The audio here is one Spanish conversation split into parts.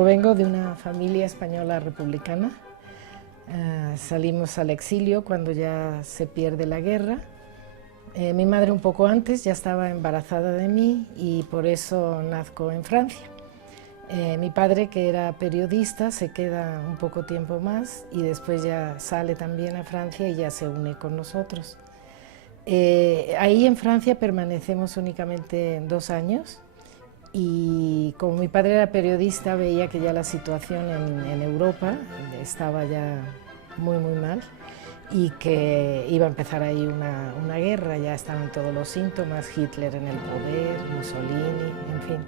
Provengo de una familia española republicana. Salimos al exilio cuando ya se pierde la guerra. Mi madre un poco antes ya estaba embarazada de mí y por eso nazco en Francia. Mi padre, que era periodista, se queda un poco tiempo más y después ya sale también a Francia y ya se une con nosotros. Ahí en Francia permanecemos únicamente 2 años y como mi padre era periodista veía que ya la situación en Europa estaba ya muy mal y que iba a empezar ahí una guerra, ya estaban todos los síntomas, Hitler en el poder, Mussolini, en fin.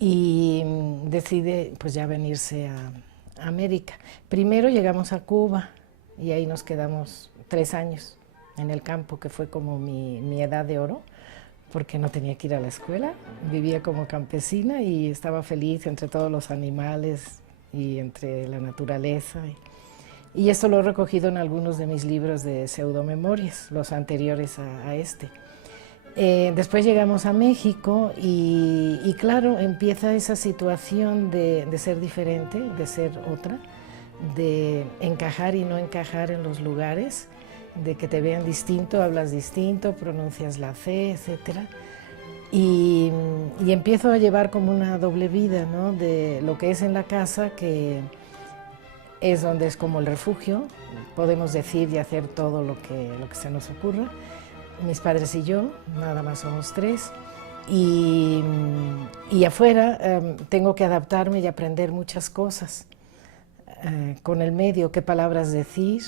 Y decide pues ya venirse a América. Primero llegamos a Cuba y ahí nos quedamos 3 años en el campo, que fue como mi edad de oro, porque no tenía que ir a la escuela, vivía como campesina y estaba feliz entre todos los animales y entre la naturaleza. Y esto lo he recogido en algunos de mis libros de pseudomemorias, los anteriores a este. Después llegamos a México y claro, empieza esa situación de ser diferente, de ser otra, de encajar y no encajar en los lugares, de que te vean distinto, hablas distinto, pronuncias la C, etc. Y empiezo a llevar como una doble vida, ¿no? De lo que es en la casa, que es donde es como el refugio, podemos decir y hacer todo lo que se nos ocurra. Mis padres y yo, nada más somos 3, y afuera tengo que adaptarme y aprender muchas cosas con el medio, qué palabras decir,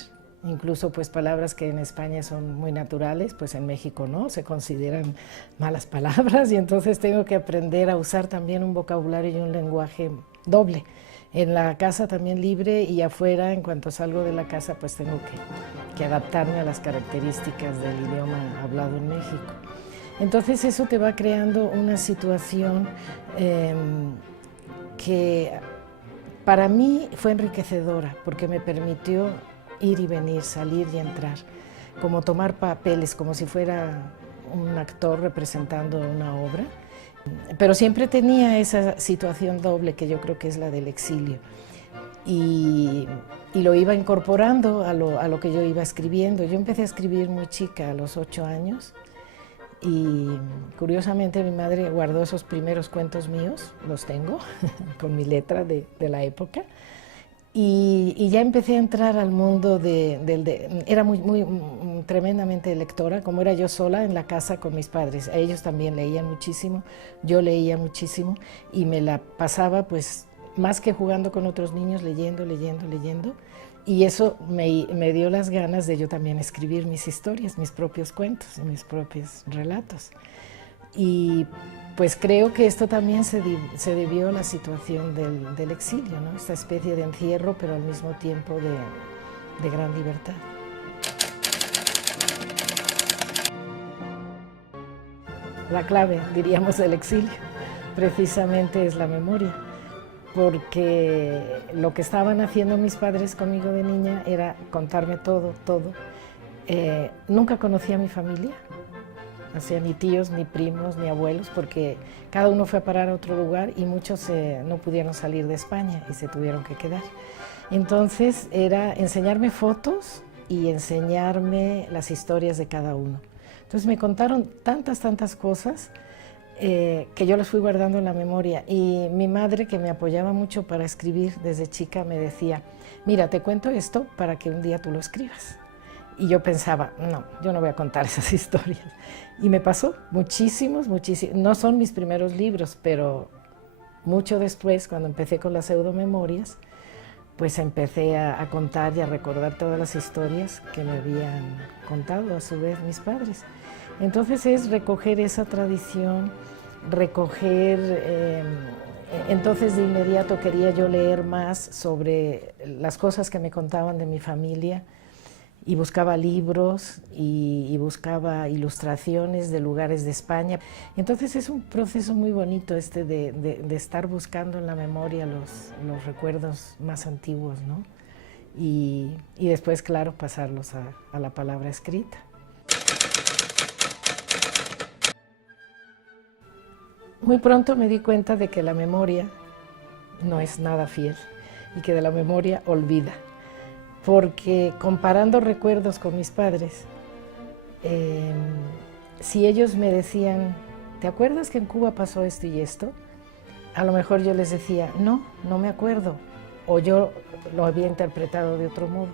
incluso pues palabras que en España son muy naturales, pues en México no, se consideran malas palabras y entonces tengo que aprender a usar también un vocabulario y un lenguaje doble. En la casa también libre y afuera, en cuanto salgo de la casa, pues tengo que adaptarme a las características del idioma hablado en México. Entonces eso te va creando una situación que para mí fue enriquecedora, porque me permitió ir y venir, salir y entrar, como tomar papeles, como si fuera un actor representando una obra. Pero siempre tenía esa situación doble que yo creo que es la del exilio y lo iba incorporando a lo que yo iba escribiendo. Yo empecé a escribir muy chica, a los 8 años, y curiosamente mi madre guardó esos primeros cuentos míos, los tengo, con mi letra de la época. Y ya empecé a entrar al mundo era muy tremendamente lectora, como era yo sola en la casa con mis padres. A ellos también leían muchísimo, yo leía muchísimo y me la pasaba pues más que jugando con otros niños, leyendo. Y eso me dio las ganas de yo también escribir mis historias, mis propios cuentos, mis propios relatos. Y pues creo que esto también se debió a la situación del exilio, ¿no? Esta especie de encierro, pero al mismo tiempo de gran libertad. La clave, diríamos, del exilio, precisamente es la memoria, porque lo que estaban haciendo mis padres conmigo de niña era contarme todo. Nunca conocí a mi familia. O sea, ni tíos, ni primos, ni abuelos, porque cada uno fue a parar a otro lugar y muchos no pudieron salir de España y se tuvieron que quedar. Entonces era enseñarme fotos y enseñarme las historias de cada uno. Entonces me contaron tantas cosas que yo las fui guardando en la memoria. Y mi madre, que me apoyaba mucho para escribir desde chica, me decía, mira, te cuento esto para que un día tú lo escribas. Y yo pensaba, no, yo no voy a contar esas historias. Y me pasó muchísimos. No son mis primeros libros, pero mucho después, cuando empecé con las pseudomemorias, pues empecé a contar y a recordar todas las historias que me habían contado a su vez mis padres. Entonces es recoger esa tradición, entonces de inmediato quería yo leer más sobre las cosas que me contaban de mi familia, y buscaba libros y buscaba ilustraciones de lugares de España. Entonces es un proceso muy bonito de estar buscando en la memoria los recuerdos más antiguos, ¿no? Y después, claro, pasarlos a la palabra escrita. Muy pronto me di cuenta de que la memoria no es nada fiel y que de la memoria olvida. Porque comparando recuerdos con mis padres, si ellos me decían, ¿te acuerdas que en Cuba pasó esto y esto? A lo mejor yo les decía, no, no me acuerdo, o yo lo había interpretado de otro modo.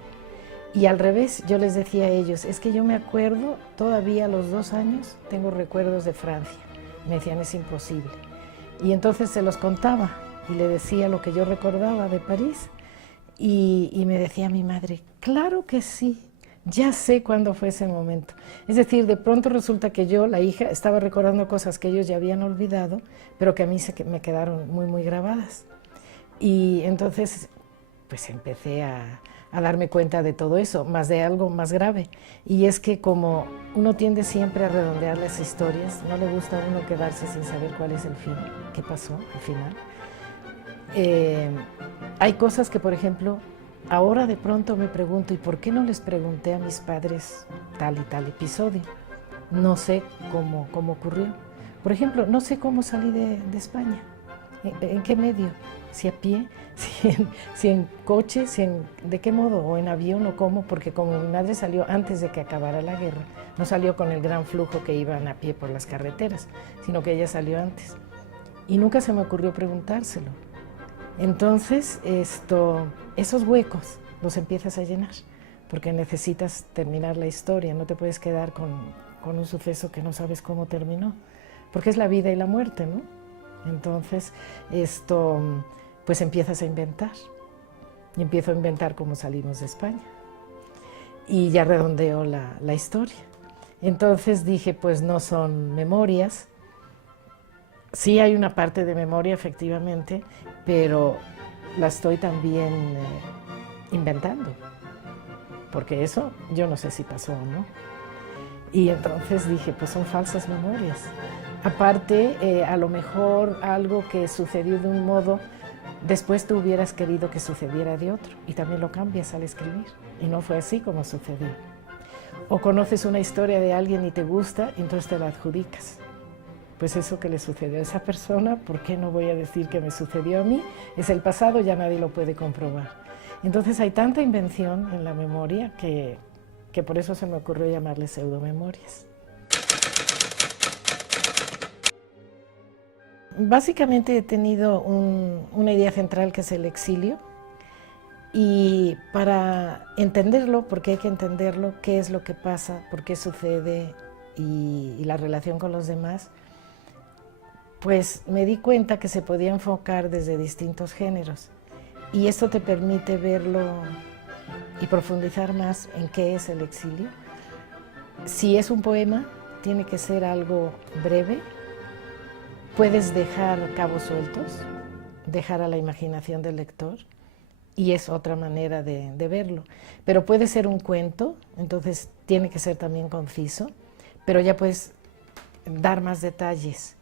Y al revés, yo les decía a ellos, es que yo me acuerdo, todavía a los 2 años tengo recuerdos de Francia. Me decían, es imposible. Y entonces se los contaba y le decía lo que yo recordaba de París. Y me decía mi madre, claro que sí, ya sé cuándo fue ese momento. Es decir, de pronto resulta que yo, la hija, estaba recordando cosas que ellos ya habían olvidado, pero que a mí me quedaron muy, muy grabadas. Y entonces, pues empecé a darme cuenta de todo eso, más de algo más grave. Y es que como uno tiende siempre a redondear las historias, no le gusta a uno quedarse sin saber cuál es el fin, qué pasó al final. Hay cosas que, por ejemplo, ahora de pronto me pregunto, ¿y por qué no les pregunté a mis padres tal y tal episodio? No sé cómo ocurrió. Por ejemplo, no sé cómo salí de España. ¿En qué medio? ¿Si a pie? ¿Si en coche? ¿De qué modo? ¿O en avión o cómo? Porque como mi madre salió antes de que acabara la guerra, no salió con el gran flujo que iban a pie por las carreteras, sino que ella salió antes. Y nunca se me ocurrió preguntárselo. Entonces, esos huecos los empiezas a llenar, porque necesitas terminar la historia, no te puedes quedar con un suceso que no sabes cómo terminó, porque es la vida y la muerte, ¿no? Entonces, pues empiezas a inventar, y empiezo a inventar cómo salimos de España, y ya redondeo la historia. Entonces dije, pues no son memorias. Sí hay una parte de memoria, efectivamente, pero la estoy también inventando, porque eso yo no sé si pasó o no. Y entonces dije, pues son falsas memorias. Aparte, a lo mejor algo que sucedió de un modo, después tú hubieras querido que sucediera de otro, y también lo cambias al escribir, y no fue así como sucedió. O conoces una historia de alguien y te gusta, y entonces te la adjudicas. Pues eso que le sucedió a esa persona, ¿por qué no voy a decir que me sucedió a mí? Es el pasado, ya nadie lo puede comprobar. Entonces hay tanta invención en la memoria que por eso se me ocurrió llamarle pseudomemorias. Básicamente he tenido una idea central que es el exilio, y para entenderlo, porque hay que entenderlo, qué es lo que pasa, por qué sucede y la relación con los demás, pues me di cuenta que se podía enfocar desde distintos géneros, y esto te permite verlo y profundizar más en qué es el exilio. Si es un poema, tiene que ser algo breve, puedes dejar cabos sueltos, dejar a la imaginación del lector, y es otra manera de verlo. Pero puede ser un cuento, entonces tiene que ser también conciso, pero ya puedes dar más detalles.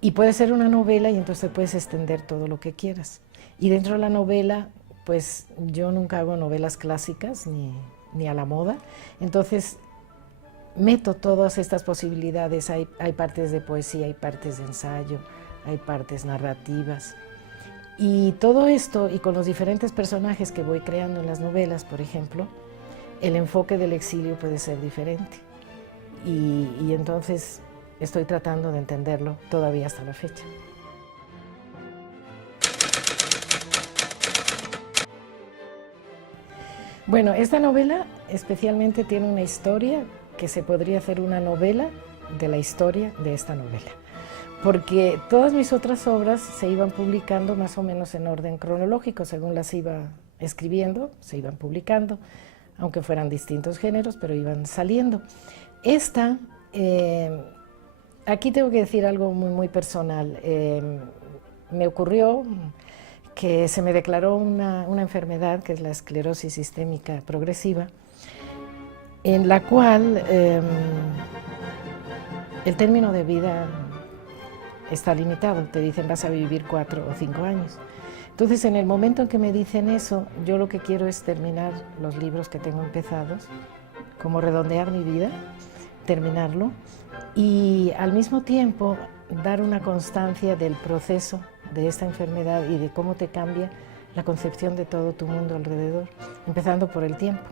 Y puede ser una novela y entonces puedes extender todo lo que quieras. Y dentro de la novela, pues yo nunca hago novelas clásicas ni a la moda, entonces meto todas estas posibilidades. Hay partes de poesía, hay partes de ensayo, hay partes narrativas. Y todo esto, y con los diferentes personajes que voy creando en las novelas, por ejemplo, el enfoque del exilio puede ser diferente. Y entonces estoy tratando de entenderlo todavía hasta la fecha. Bueno, esta novela especialmente tiene una historia que se podría hacer una novela de la historia de esta novela, porque todas mis otras obras se iban publicando más o menos en orden cronológico, según las iba escribiendo, se iban publicando, aunque fueran distintos géneros, pero iban saliendo. Esta, aquí tengo que decir algo muy, muy personal. Me ocurrió que se me declaró una enfermedad, que es la esclerosis sistémica progresiva, en la cual el término de vida está limitado. Te dicen vas a vivir 4 o 5 años. Entonces, en el momento en que me dicen eso, yo lo que quiero es terminar los libros que tengo empezados, como redondear mi vida, terminarlo, y al mismo tiempo dar una constancia del proceso de esta enfermedad y de cómo te cambia la concepción de todo tu mundo alrededor, empezando por el tiempo.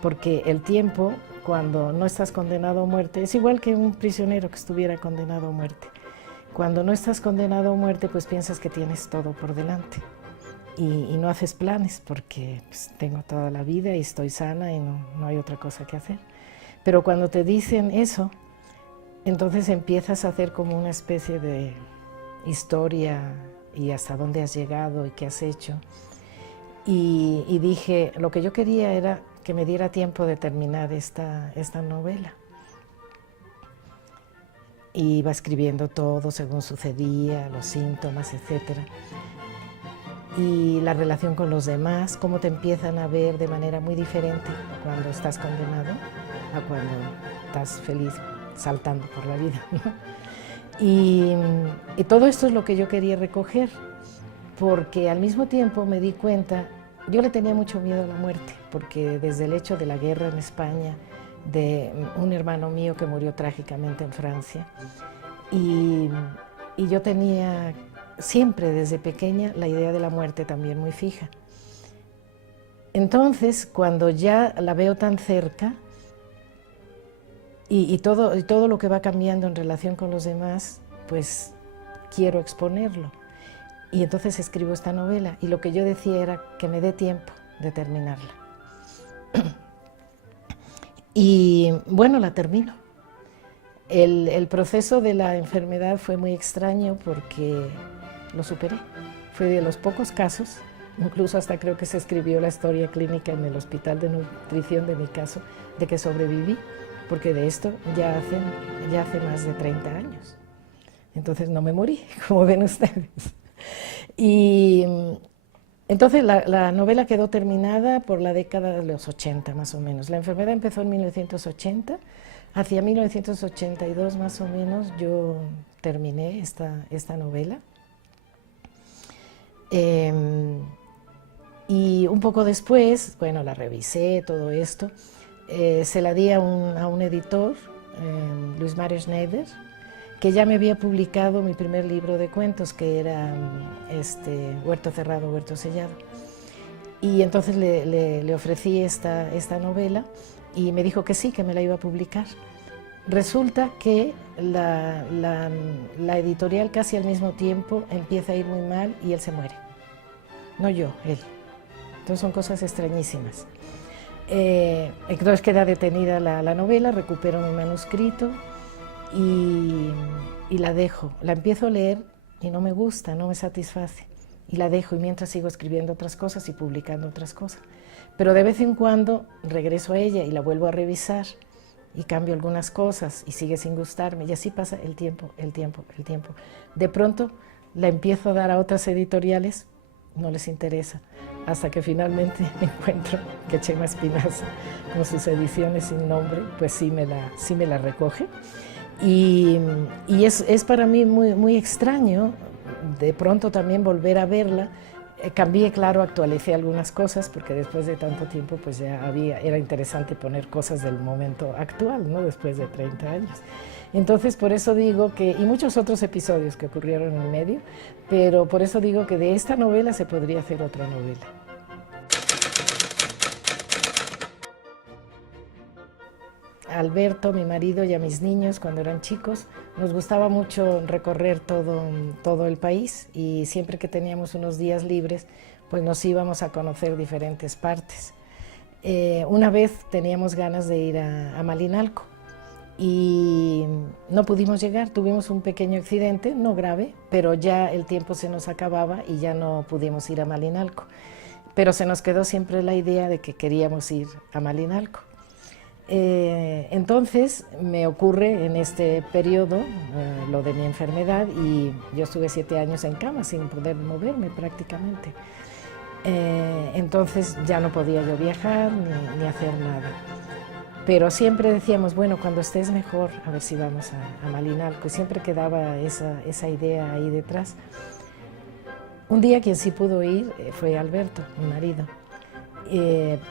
Porque el tiempo, cuando no estás condenado a muerte, es igual que un prisionero que estuviera condenado a muerte. Cuando no estás condenado a muerte, pues piensas que tienes todo por delante y no haces planes porque pues, tengo toda la vida y estoy sana y no hay otra cosa que hacer. Pero cuando te dicen eso, entonces empiezas a hacer como una especie de historia y hasta dónde has llegado y qué has hecho. Y dije, lo que yo quería era que me diera tiempo de terminar esta novela. Y iba escribiendo todo según sucedía, los síntomas, etc. Y la relación con los demás, cómo te empiezan a ver de manera muy diferente cuando estás condenado a cuando estás feliz saltando por la vida, ¿no? Y todo esto es lo que yo quería recoger, porque al mismo tiempo me di cuenta, yo le tenía mucho miedo a la muerte, porque desde el hecho de la guerra en España, de un hermano mío que murió trágicamente en Francia, y yo tenía siempre desde pequeña la idea de la muerte también muy fija. Entonces, cuando ya la veo tan cerca, y todo lo que va cambiando en relación con los demás, pues quiero exponerlo. Y entonces escribo esta novela, y lo que yo decía era que me dé tiempo de terminarla. Y bueno, la termino. El proceso de la enfermedad fue muy extraño porque lo superé. Fue de los pocos casos, incluso hasta creo que se escribió la historia clínica en el hospital de nutrición de mi caso, de que sobreviví, porque de esto ya hace más de 30 años. Entonces no me morí, como ven ustedes. Y entonces la novela quedó terminada por la década de los 80 más o menos. La enfermedad empezó en 1980, hacia 1982 más o menos yo terminé esta novela. Y un poco después, bueno, la revisé, todo esto, se la di a un editor, Luis Mario Schneider, que ya me había publicado mi primer libro de cuentos, que era Huerto cerrado, huerto sellado. Y entonces le ofrecí esta novela y me dijo que sí, que me la iba a publicar. Resulta que la editorial casi al mismo tiempo empieza a ir muy mal y él se muere. No yo, él. Entonces son cosas extrañísimas. Entonces queda detenida la novela, recupero mi manuscrito y la dejo. La empiezo a leer y no me gusta, no me satisface. Y la dejo y mientras sigo escribiendo otras cosas y publicando otras cosas. Pero de vez en cuando regreso a ella y la vuelvo a revisar y cambio algunas cosas y sigue sin gustarme y así pasa el tiempo. De pronto la empiezo a dar a otras editoriales, no les interesa, hasta que finalmente encuentro que Chema Espinaza, con sus ediciones sin nombre, pues sí me la recoge. Y es para mí muy extraño de pronto también volver a verla. Cambié, claro, actualicé algunas cosas porque después de tanto tiempo pues ya era interesante poner cosas del momento actual, ¿no? Después de 30 años. Entonces por eso digo que, y muchos otros episodios que ocurrieron en medio, pero por eso digo que de esta novela se podría hacer otra novela. A Alberto, mi marido, y a mis niños cuando eran chicos, nos gustaba mucho recorrer todo el país y siempre que teníamos unos días libres, pues nos íbamos a conocer diferentes partes. Una vez teníamos ganas de ir a Malinalco y no pudimos llegar, tuvimos un pequeño accidente, no grave, pero ya el tiempo se nos acababa y ya no pudimos ir a Malinalco. Pero se nos quedó siempre la idea de que queríamos ir a Malinalco. Entonces me ocurre en este periodo lo de mi enfermedad y yo estuve 7 años en cama sin poder moverme prácticamente. Entonces ya no podía yo viajar ni hacer nada. Pero siempre decíamos, bueno, cuando estés mejor, a ver si vamos a Malinalco. Y siempre quedaba esa idea ahí detrás. Un día quien sí pudo ir fue Alberto, mi marido,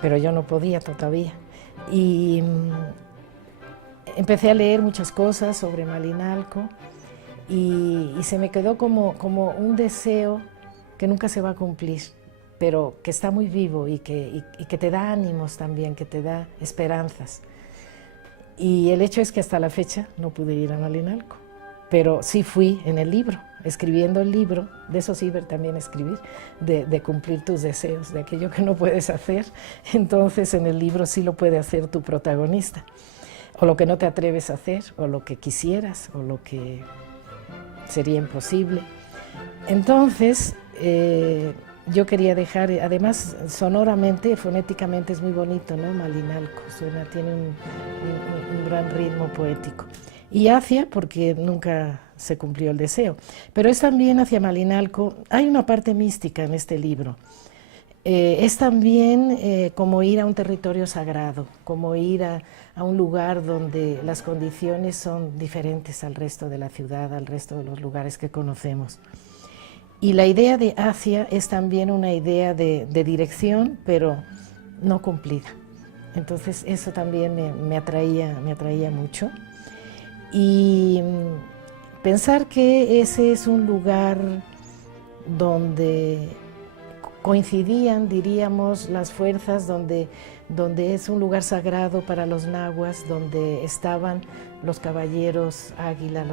pero yo no podía todavía. Y empecé a leer muchas cosas sobre Malinalco y se me quedó como un deseo que nunca se va a cumplir, pero que está muy vivo y que te da ánimos también, que te da esperanzas. Y el hecho es que hasta la fecha no pude ir a Malinalco, pero sí fui en el libro, escribiendo el libro, de eso sirve también escribir, de cumplir tus deseos, de aquello que no puedes hacer, entonces en el libro sí lo puede hacer tu protagonista, o lo que no te atreves a hacer, o lo que quisieras, o lo que sería imposible. Entonces, yo quería dejar, además sonoramente, fonéticamente es muy bonito, ¿no? Malinalco, suena, tiene un gran ritmo poético. Y hacia, porque nunca se cumplió el deseo. Pero es también hacia Malinalco, hay una parte mística en este libro. Es también como ir a un territorio sagrado, como ir a un lugar donde las condiciones son diferentes al resto de la ciudad, al resto de los lugares que conocemos. Y la idea de hacia es también una idea de dirección, pero no cumplida. Entonces eso también me atraía mucho. Y pensar que ese es un lugar donde coincidían, diríamos, las fuerzas, donde es un lugar sagrado para los nahuas, donde estaban los caballeros águila,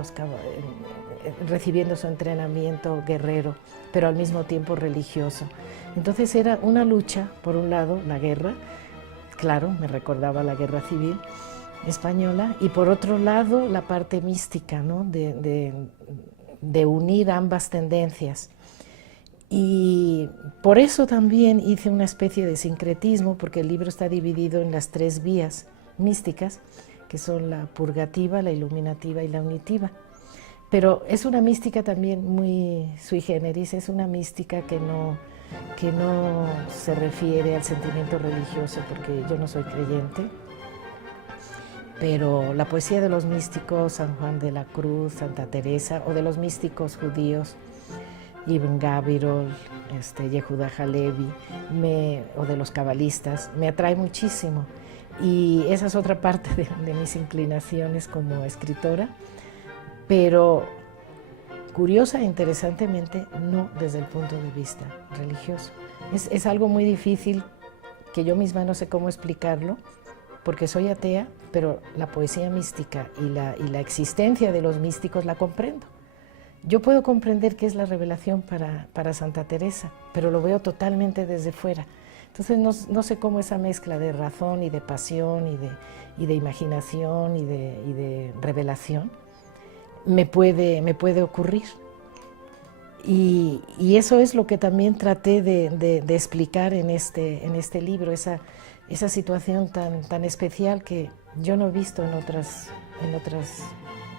recibiendo su entrenamiento guerrero, pero al mismo tiempo religioso. Entonces era una lucha, por un lado, la guerra, claro, me recordaba la guerra civil española, y por otro lado la parte mística, ¿no? de unir ambas tendencias. Y por eso también hice una especie de sincretismo, porque el libro está dividido en las 3 vías místicas, que son la purgativa, la iluminativa y la unitiva. Pero es una mística también muy sui generis, es una mística que no se refiere al sentimiento religioso, porque yo no soy creyente, pero la poesía de los místicos, San Juan de la Cruz, Santa Teresa, o de los místicos judíos, Ibn Gabirol, Yehuda Halevi, o de los cabalistas, me atrae muchísimo. Y esa es otra parte de mis inclinaciones como escritora, pero curiosa e interesantemente no desde el punto de vista religioso. Es algo muy difícil que yo misma no sé cómo explicarlo, porque soy atea, pero la poesía mística y la existencia de los místicos la comprendo. Yo puedo comprender qué es la revelación para Santa Teresa, pero lo veo totalmente desde fuera. Entonces no sé cómo esa mezcla de razón y de pasión y de imaginación y de revelación me puede ocurrir. Y eso es lo que también traté de explicar en este libro, esa situación tan especial que yo no he visto en otros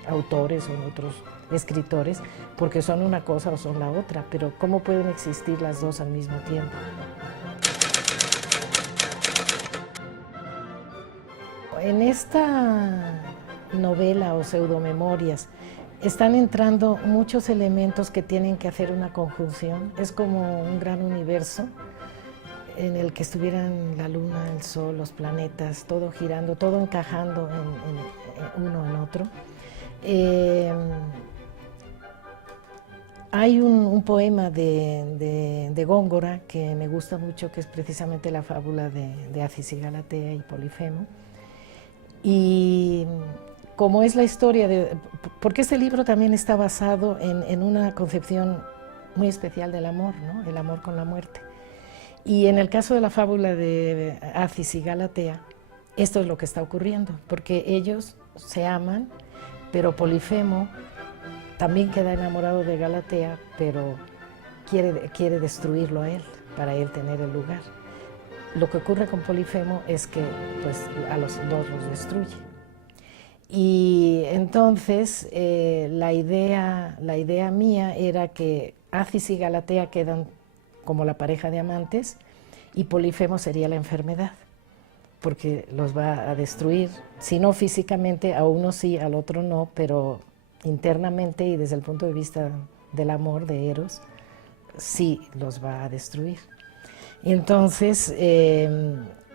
autores o en otros escritores, porque son una cosa o son la otra, pero ¿cómo pueden existir las dos al mismo tiempo? En esta novela o pseudomemorias están entrando muchos elementos que tienen que hacer una conjunción. Es como un gran universo en el que estuvieran la luna, el sol, los planetas, todo girando, todo encajando uno en otro. Hay un poema de Góngora que me gusta mucho, que es precisamente la fábula de Acis y Galatea y Polifemo. Y como es la historia porque este libro también está basado en una concepción muy especial del amor, ¿no? El amor con la muerte. Y en el caso de la fábula de Acis y Galatea, esto es lo que está ocurriendo, porque ellos se aman, pero Polifemo también queda enamorado de Galatea, pero quiere destruirlo a él, para él tener el lugar. Lo que ocurre con Polifemo es que pues, a los dos los destruye. Y entonces la idea mía era que Acis y Galatea quedan como la pareja de amantes y Polifemo sería la enfermedad, porque los va a destruir, si no físicamente, a uno sí, al otro no, pero internamente y desde el punto de vista del amor, de Eros, sí los va a destruir. Y entonces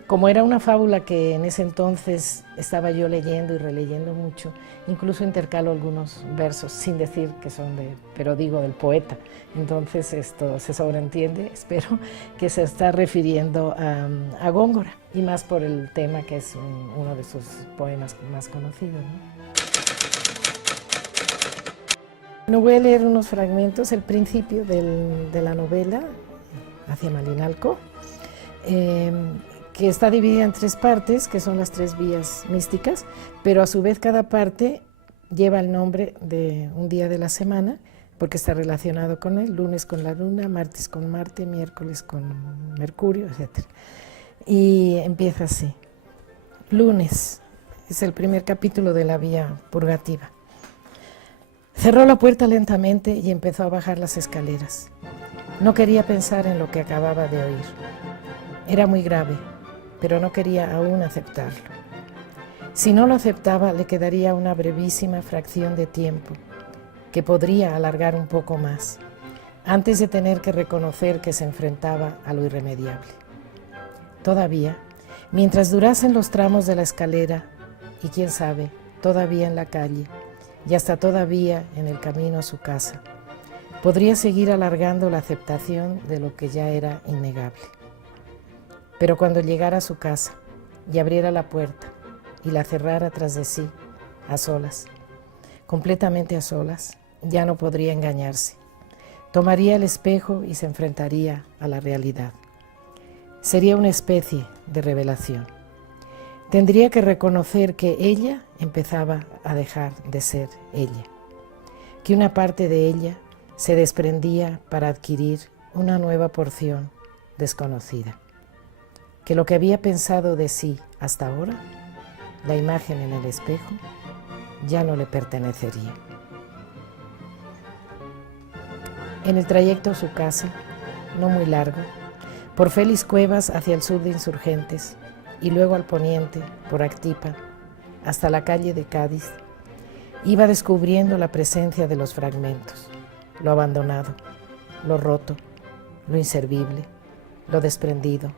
Como era una fábula que en ese entonces estaba yo leyendo y releyendo mucho, incluso intercalo algunos versos sin decir que son pero digo del poeta. Entonces esto se sobreentiende, espero que se está refiriendo a Góngora, y más por el tema que es uno de sus poemas más conocidos, ¿no? No voy a leer unos fragmentos, el principio de la novela, Hacia Malinalco, que está dividida en 3 partes, que son las 3 vías místicas, pero a su vez cada parte lleva el nombre de un día de la semana, porque está relacionado con él: lunes con la luna, martes con Marte, miércoles con Mercurio, etc. Y empieza así. Lunes, es el primer capítulo de la vía purgativa. Cerró la puerta lentamente y empezó a bajar las escaleras. No quería pensar en lo que acababa de oír. Era muy grave, pero no quería aún aceptarlo. Si no lo aceptaba, le quedaría una brevísima fracción de tiempo, que podría alargar un poco más, antes de tener que reconocer que se enfrentaba a lo irremediable. Todavía, mientras durasen los tramos de la escalera, y quién sabe, todavía en la calle, y hasta todavía en el camino a su casa, podría seguir alargando la aceptación de lo que ya era innegable. Pero cuando llegara a su casa y abriera la puerta y la cerrara tras de sí, a solas, completamente a solas, ya no podría engañarse. Tomaría el espejo y se enfrentaría a la realidad. Sería una especie de revelación. Tendría que reconocer que ella empezaba a dejar de ser ella, que una parte de ella se desprendía para adquirir una nueva porción desconocida, que lo que había pensado de sí hasta ahora, la imagen en el espejo, ya no le pertenecería. En el trayecto a su casa, no muy largo, por Félix Cuevas hacia el sur de Insurgentes y luego al poniente, por Actipa, hasta la calle de Cádiz, iba descubriendo la presencia de los fragmentos, lo abandonado, lo roto, lo inservible, lo desprendido,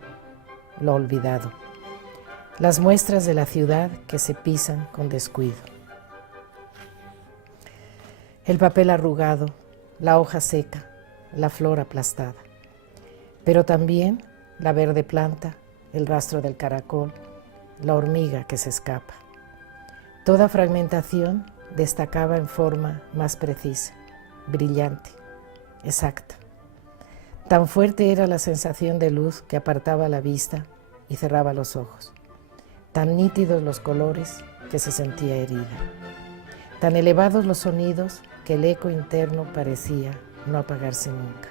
lo olvidado, las muestras de la ciudad que se pisan con descuido. El papel arrugado, la hoja seca, la flor aplastada, pero también la verde planta, el rastro del caracol, la hormiga que se escapa. Toda fragmentación destacaba en forma más precisa, brillante, exacta. Tan fuerte era la sensación de luz que apartaba la vista y cerraba los ojos, tan nítidos los colores que se sentía herida, tan elevados los sonidos que el eco interno parecía no apagarse nunca.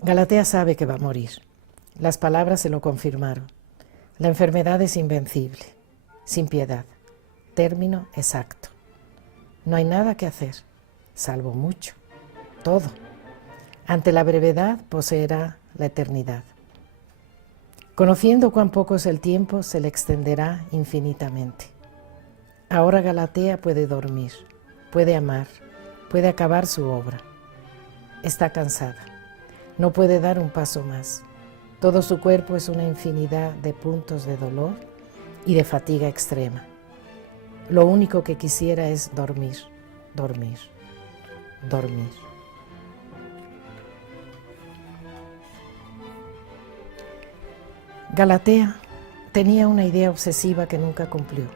Galatea sabe que va a morir. Las palabras se lo confirmaron. La enfermedad es invencible, sin piedad, término exacto. No hay nada que hacer, salvo mucho, todo. Ante la brevedad poseerá la eternidad. Conociendo cuán poco es el tiempo, se le extenderá infinitamente. Ahora Galatea puede dormir, puede amar, puede acabar su obra. Está cansada, no puede dar un paso más. Todo su cuerpo es una infinidad de puntos de dolor y de fatiga extrema. Lo único que quisiera es dormir, dormir, dormir. Galatea tenía una idea obsesiva que nunca cumplió,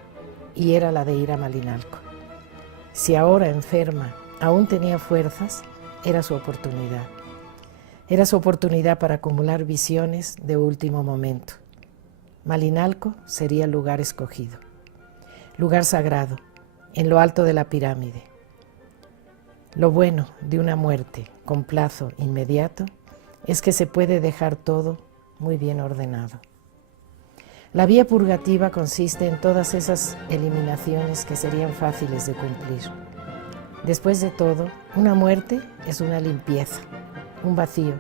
y era la de ir a Malinalco. Si ahora, enferma, aún tenía fuerzas, era su oportunidad. Era su oportunidad para acumular visiones de último momento. Malinalco sería el lugar escogido, lugar sagrado, en lo alto de la pirámide. Lo bueno de una muerte con plazo inmediato es que se puede dejar todo muy bien ordenado. La vía purgativa consiste en todas esas eliminaciones que serían fáciles de cumplir. Después de todo, una muerte es una limpieza, un vacío,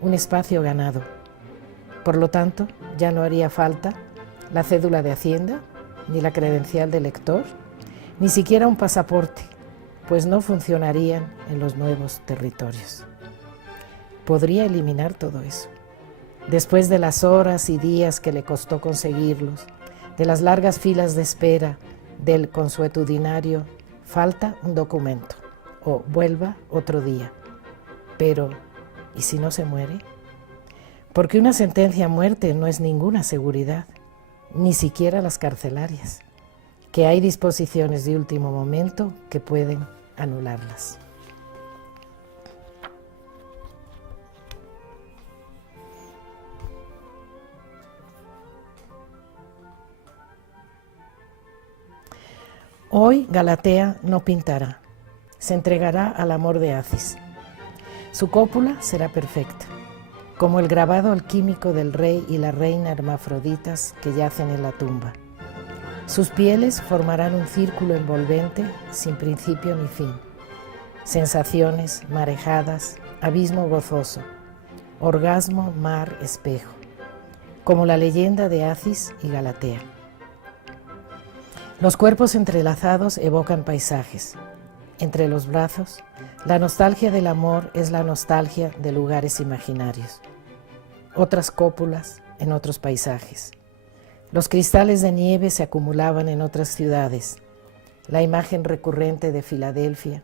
un espacio ganado. Por lo tanto, ya no haría falta la cédula de Hacienda, ni la credencial de lector, ni siquiera un pasaporte, pues no funcionarían en los nuevos territorios. podría eliminar todo eso. Después de las horas y días que le costó conseguirlos, de las largas filas de espera, del consuetudinario, falta un documento, o vuelva otro día. Pero, ¿y si no se muere? Porque una sentencia a muerte no es ninguna seguridad, ni siquiera las carcelarias, que hay disposiciones de último momento que pueden anularlas. Hoy Galatea no pintará, se entregará al amor de Acis. Su cópula será perfecta, como el grabado alquímico del rey y la reina hermafroditas que yacen en la tumba. Sus pieles formarán un círculo envolvente sin principio ni fin. Sensaciones, marejadas, abismo gozoso, orgasmo, mar, espejo, como la leyenda de Acis y Galatea. Los cuerpos entrelazados evocan paisajes. Entre los brazos, la nostalgia del amor es la nostalgia de lugares imaginarios. Otras cópulas en otros paisajes. Los cristales de nieve se acumulaban en otras ciudades. La imagen recurrente de Filadelfia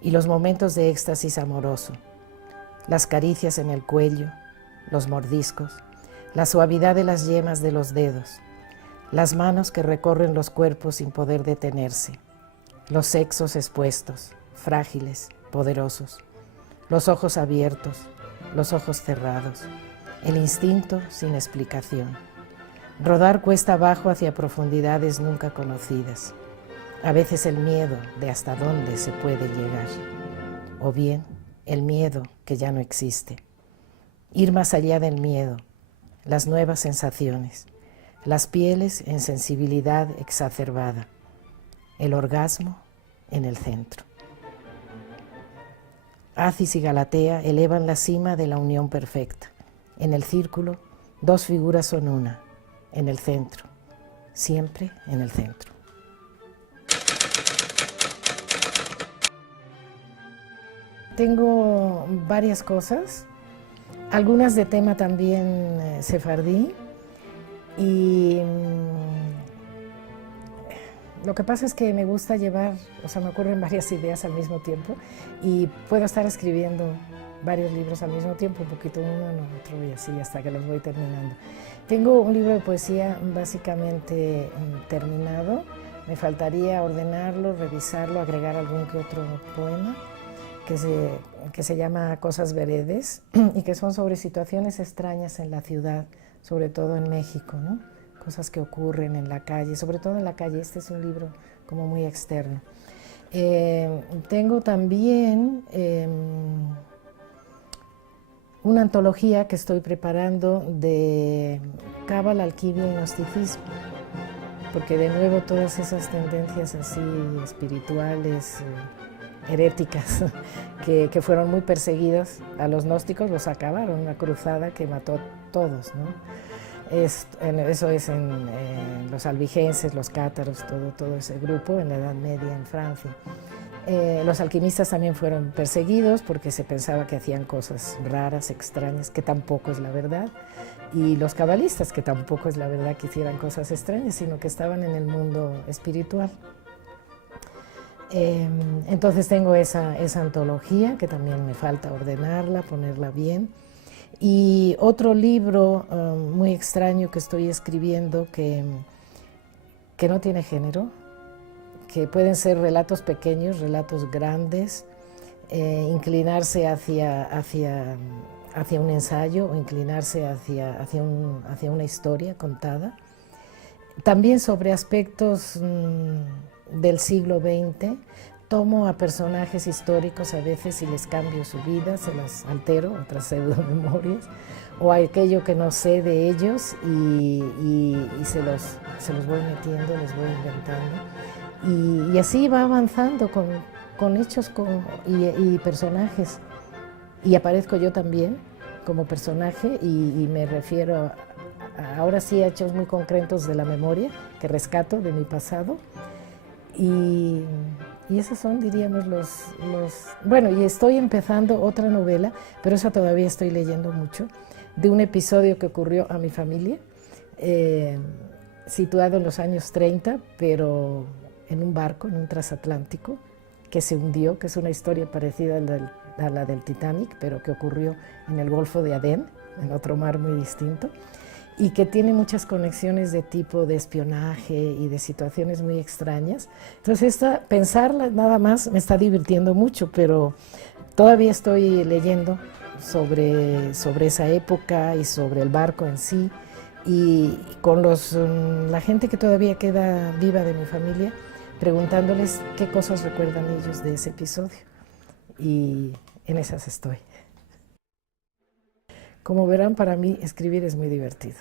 y los momentos de éxtasis amoroso. Las caricias en el cuello, los mordiscos, la suavidad de las yemas de los dedos. Las manos que recorren los cuerpos sin poder detenerse, los sexos expuestos, frágiles, poderosos, los ojos abiertos, los ojos cerrados, el instinto sin explicación. Rodar cuesta abajo hacia profundidades nunca conocidas, a veces el miedo de hasta dónde se puede llegar, o bien el miedo que ya no existe. Ir más allá del miedo, las nuevas sensaciones, las pieles en sensibilidad exacerbada, el orgasmo en el centro. Acis y Galatea elevan la cima de la unión perfecta. En el círculo, dos figuras son una, en el centro, siempre en el centro. Tengo varias cosas, algunas de tema también sefardí. Y lo que pasa es que me gusta llevar, me ocurren varias ideas al mismo tiempo y puedo estar escribiendo varios libros al mismo tiempo, un poquito uno, otro y así hasta que los voy terminando. Tengo un libro de poesía básicamente terminado, me faltaría ordenarlo, revisarlo, agregar algún que otro poema que se llama Cosas Veredes y que son sobre situaciones extrañas en la ciudad, sobre todo en México, ¿no? Cosas que ocurren en la calle, sobre todo en la calle. Este es un libro como muy externo. Tengo también una antología que estoy preparando de cábala, alquimia y gnosticismo, porque de nuevo todas esas tendencias así espirituales, heréticas, que fueron muy perseguidas, a los gnósticos los acabaron, una cruzada que mató a todos, ¿no? Eso es en los albigenses, los cátaros, todo ese grupo en la Edad Media en Francia. Los alquimistas también fueron perseguidos porque se pensaba que hacían cosas raras, extrañas, que tampoco es la verdad. Y los cabalistas, que tampoco es la verdad que hicieran cosas extrañas, sino que estaban en el mundo espiritual. Entonces tengo esa antología, que también me falta ordenarla, ponerla bien. Y otro libro muy extraño que estoy escribiendo que no tiene género, que pueden ser relatos pequeños, relatos grandes, inclinarse hacia un ensayo o inclinarse hacia una historia contada. También sobre aspectos del siglo XX, tomo a personajes históricos a veces y les cambio su vida, se las altero, otras pseudomemorias, o aquello que no sé de ellos y se los voy metiendo, les voy inventando. Y así va avanzando con hechos y personajes. Y aparezco yo también como personaje y me refiero ahora sí a hechos muy concretos de la memoria que rescato de mi pasado. Y Y esos son, diríamos, Bueno, y estoy empezando otra novela, pero esa todavía estoy leyendo mucho, de un episodio que ocurrió a mi familia, eh, situado en los años 30, pero en un barco, en un transatlántico, que se hundió, que es una historia parecida a la del Titanic, pero que ocurrió en el Golfo de Adén, en otro mar muy distinto, y que tiene muchas conexiones de tipo de espionaje y de situaciones muy extrañas. Entonces, pensarla nada más me está divirtiendo mucho, pero todavía estoy leyendo sobre esa época y sobre el barco en sí, y con la gente que todavía queda viva de mi familia, preguntándoles qué cosas recuerdan ellos de ese episodio. Y en esas estoy. Como verán, para mí escribir es muy divertido.